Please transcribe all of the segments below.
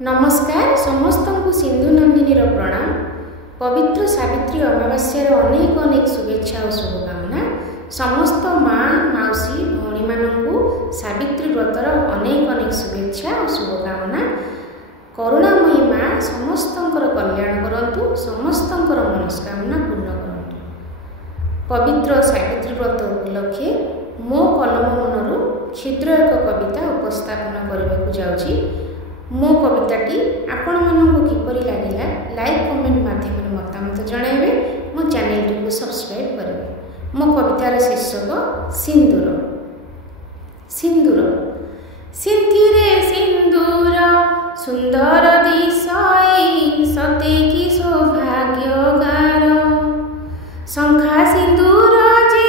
नमस्कार समस्त को सिंधु नंदिनी प्रणाम। पवित्र सावित्री अमावास्यार अनेक अनेक शुभेच्छा और शुभकामना। समस्त माँ मौसी भौणी मानू सावित्री व्रतर अनेक अनेक शुभेच्छा और शुभकामना। करुणामयी माँ समस्त कल्याण करंतु, समस्त मनस्कामना पूर्ण करंतु। पवित्र सावित्री व्रत उपलक्षे मो कलम मनरू क्षुद्र एक कविता उपस्थापन करने को जाउछि। मो कविताटी आपण मानू किपरि लागिला लाइक कमेंट माध्यम मतामत जणाइबे। मो चैनल को सब्सक्राइब करेंगे। मो कवितार शीर्षक सिंदूर। सिंदूर सिंथिरे सिंदूर सुंदर दिशई सते कि सौभाग्य गार। शंखा सिंदूर जे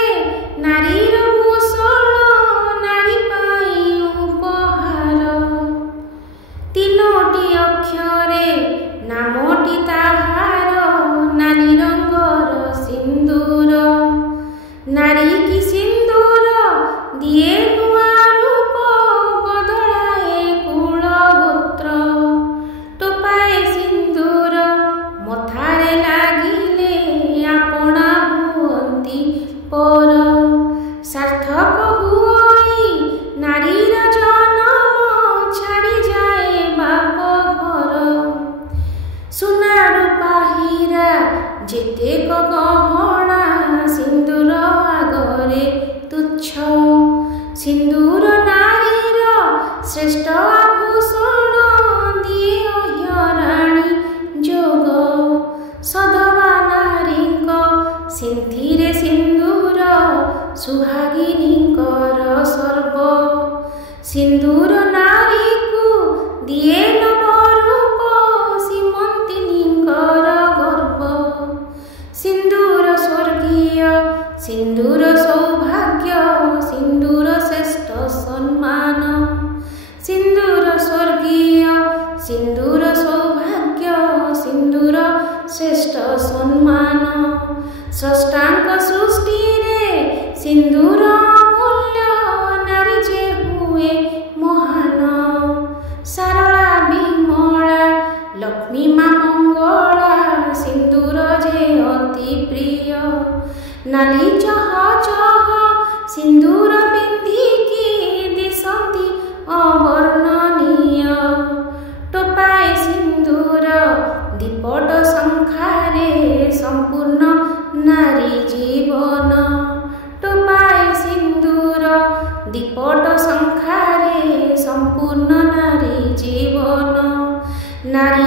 नारीर भूषण नारी पाई उपहार। तीनोटी अक्षरे नामटी ताहार नाली रंगर सिंदूर। नारी की सिंदूर दिए नुआ रूप बदलाए कुल गोत्र। टोपाए सिंदूर मथारे लागिले आपना हुअंती पर। सार्थक हुई नारीर जन्म छाड़ी जाए बाप घर। सुना रूपा हीरा जेतेक गहना सिंदूर आगरे तुच्छ। सिंदूर नारीर श्रेष्ठ आभूषण दिए अह्यराणी जोग। सधवा नारीक सिंथिरे सिंदूर सुहागिनीकर सर्व। सिंदूर नारी को दिए नवरूप सीमंतिनीकर गर्व। सिंदूर स्वर्गीय सिंदूर सौभाग्य सिंदूर श्रेष्ठ सम्मान। सिंदूर स्वर्गीय सिंदूर सौभाग्य सिंदूर श्रेष्ठ सम्मान। स्रष्टांक सृष्टि रे सिंदूर मूल्य नारी जे हुए महान। सारला विमला लक्ष्मी माँ मंगला सिंदूर जे अति प्रिय। नाली चह चह सिंदूर पिंधिकी दिशंती अवर्णनीय। टोपाए सिंदूर दीपट शंखारे संपूर्ण नारी जीवन। टोपाए सिंदूर दीपट शंखारे संपूर्ण नारी जीवन। नारी